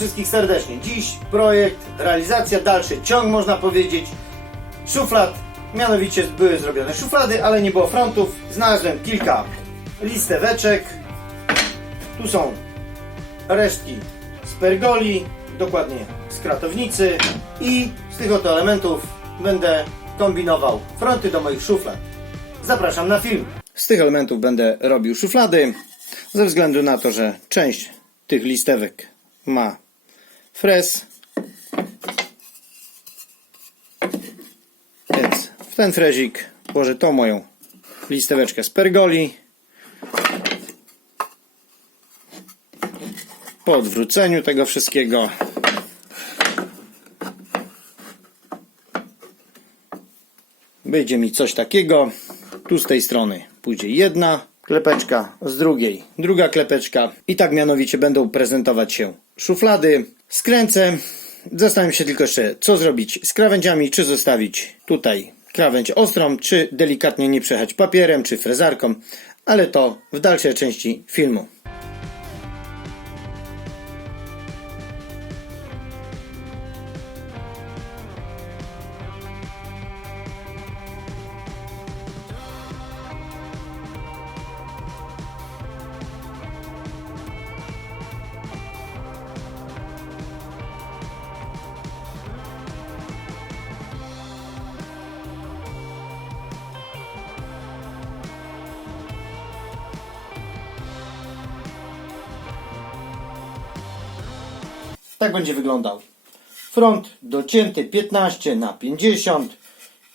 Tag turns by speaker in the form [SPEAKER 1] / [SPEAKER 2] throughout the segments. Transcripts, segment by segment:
[SPEAKER 1] wszystkich serdecznie. Dziś projekt, realizacja, dalszy ciąg można powiedzieć. Szuflad, mianowicie były zrobione szuflady, ale nie było frontów. Znalazłem kilka listeweczek. Tu są resztki z pergoli, dokładnie z kratownicy i z tych oto elementów będę kombinował fronty do moich szuflad. Zapraszam na film. Z tych elementów będę robił szuflady, ze względu na to, że część tych listewek ma frez. Więc w ten frezik włożę tą moją listeweczkę z pergoli. Po odwróceniu tego wszystkiego Wyjdzie mi coś takiego. Tu z tej strony pójdzie jedna klepeczka, z drugiej druga klepeczka. I tak mianowicie będą prezentować się szuflady. Skręcę. Zastanawiam się tylko jeszcze, co zrobić z krawędziami, czy zostawić tutaj krawędź ostrą, czy delikatnie nie przejechać papierem, czy frezarką, ale to w dalszej części filmu. Tak będzie wyglądał. Front docięty 15 na 50.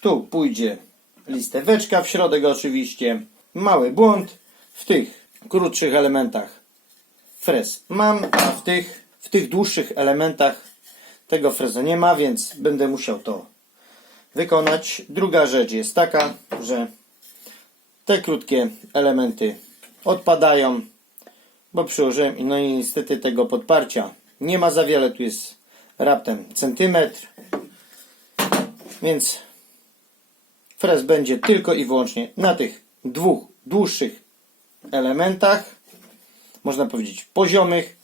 [SPEAKER 1] Tu pójdzie listeweczka w środek oczywiście. Mały błąd. W tych krótszych elementach frez mam, a w tych, w tych dłuższych elementach tego freza nie ma, więc będę musiał to wykonać. Druga rzecz jest taka, że te krótkie elementy odpadają, bo przyłożyłem no i niestety tego podparcia nie ma za wiele, tu jest raptem centymetr, więc frez będzie tylko i wyłącznie na tych dwóch dłuższych elementach, można powiedzieć poziomych,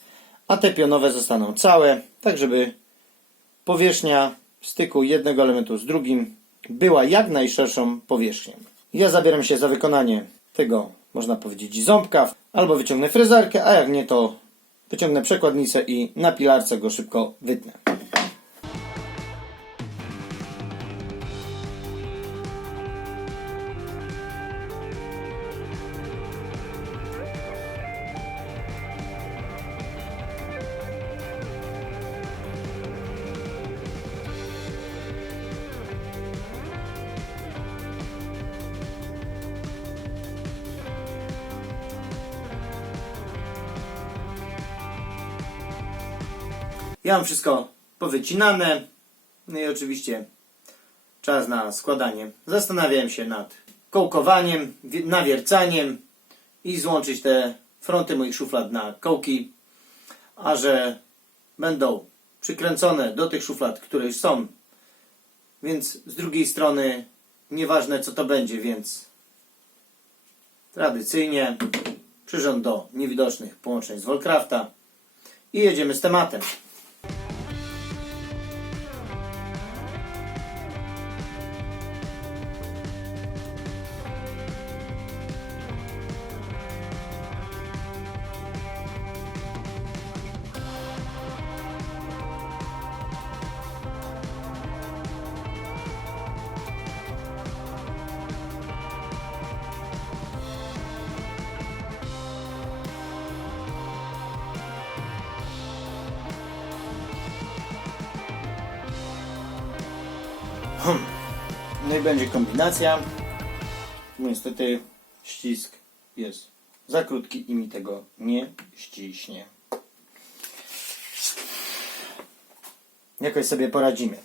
[SPEAKER 1] a te pionowe zostaną całe, tak żeby powierzchnia styku jednego elementu z drugim była jak najszerszą powierzchnią. Ja zabieram się za wykonanie tego, można powiedzieć, ząbka, albo wyciągnę frezarkę, a jak nie, to wyciągnę przekładnicę i na pilarce go szybko wytnę. Ja mam wszystko powycinane. No i oczywiście czas na składanie. Zastanawiałem się nad kołkowaniem, wi- nawiercaniem i złączyć te fronty moich szuflad na kołki, a że będą przykręcone do tych szuflad, które już są, więc z drugiej strony nieważne co to będzie, więc tradycyjnie przyrząd do niewidocznych połączeń z Volcrafta i jedziemy z tematem. I będzie kombinacja. Niestety ścisk jest za krótki i mi tego nie ściśnie. Jakoś sobie poradzimy.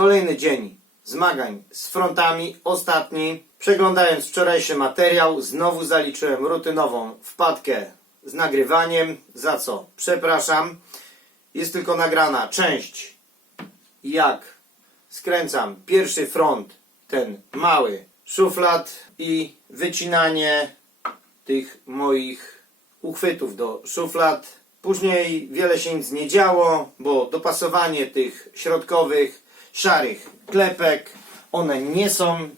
[SPEAKER 1] Kolejny dzień zmagań z frontami, ostatni. Przeglądając wczorajszy materiał, znowu zaliczyłem rutynową wpadkę z nagrywaniem, za co przepraszam. Jest tylko nagrana część, jak skręcam pierwszy front, ten mały szuflad i wycinanie tych moich uchwytów do szuflad. Później wiele się nic nie działo, bo dopasowanie tych środkowych, szarych klepek, one nie są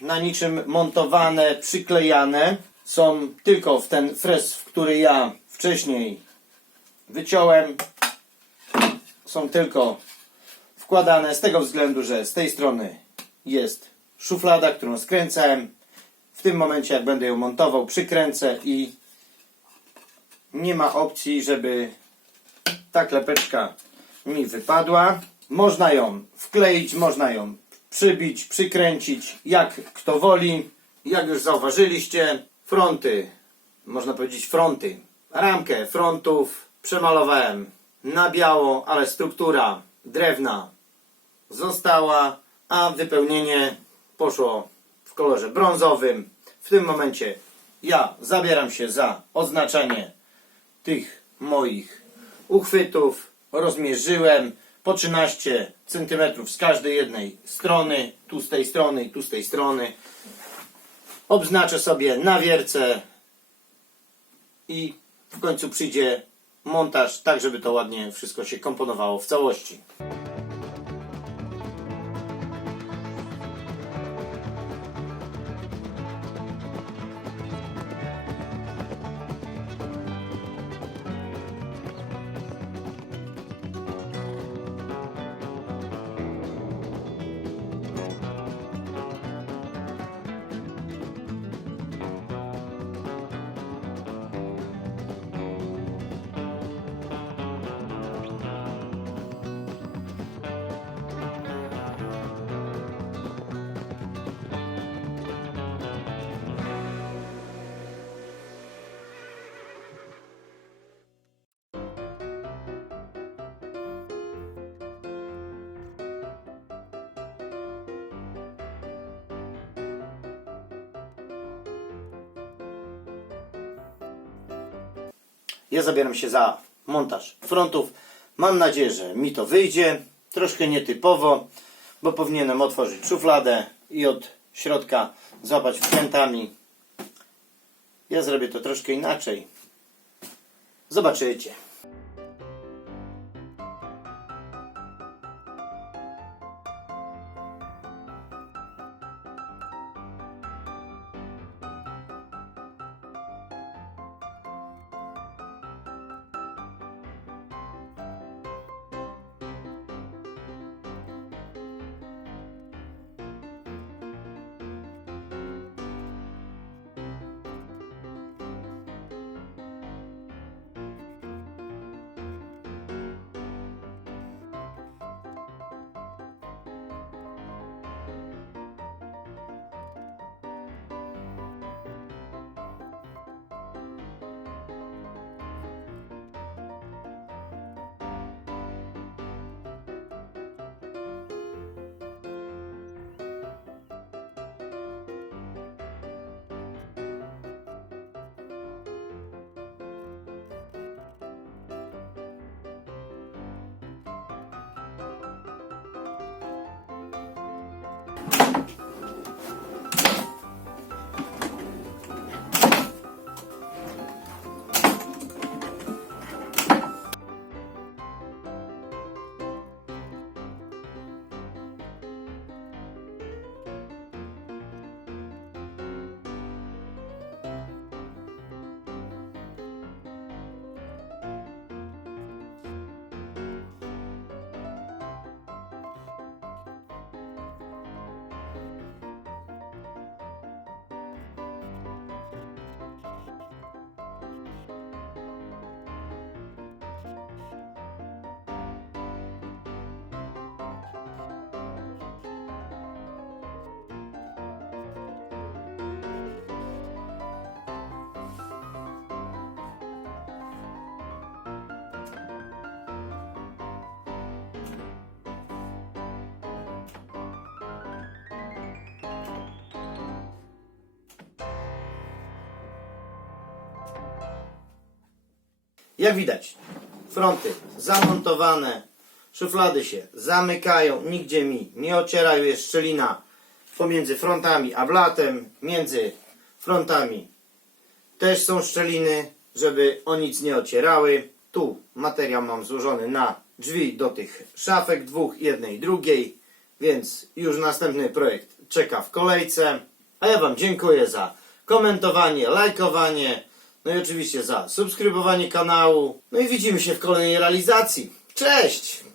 [SPEAKER 1] na niczym montowane, przyklejane. Są tylko w ten fres, w który ja wcześniej wyciąłem. Są tylko wkładane z tego względu, że z tej strony jest szuflada, którą skręcałem. W tym momencie, jak będę ją montował, przykręcę i nie ma opcji, żeby ta klepeczka mi wypadła. Można ją wkleić, można ją przybić, przykręcić, jak kto woli. Jak już zauważyliście, fronty, można powiedzieć fronty, ramkę frontów przemalowałem na biało, ale struktura drewna została, a wypełnienie poszło w kolorze brązowym. W tym momencie ja zabieram się za oznaczenie tych moich uchwytów. Rozmierzyłem po 13 cm z każdej jednej strony, tu z tej strony i tu z tej strony. Obznaczę sobie na wierce i w końcu przyjdzie montaż, tak żeby to ładnie wszystko się komponowało w całości. Ja zabieram się za montaż frontów. Mam nadzieję, że mi to wyjdzie. Troszkę nietypowo, bo powinienem otworzyć szufladę i od środka złapać wkrętami. Ja zrobię to troszkę inaczej. Zobaczycie. Jak widać, fronty zamontowane, szuflady się zamykają, nigdzie mi nie ocierają, jest szczelina pomiędzy frontami a blatem, między frontami też są szczeliny, żeby o nic nie ocierały. Tu materiał mam złożony na drzwi do tych szafek dwóch, jednej, drugiej, więc już następny projekt czeka w kolejce. A ja Wam dziękuję za komentowanie, lajkowanie, no i oczywiście za subskrybowanie kanału. No i widzimy się w kolejnej realizacji. Cześć!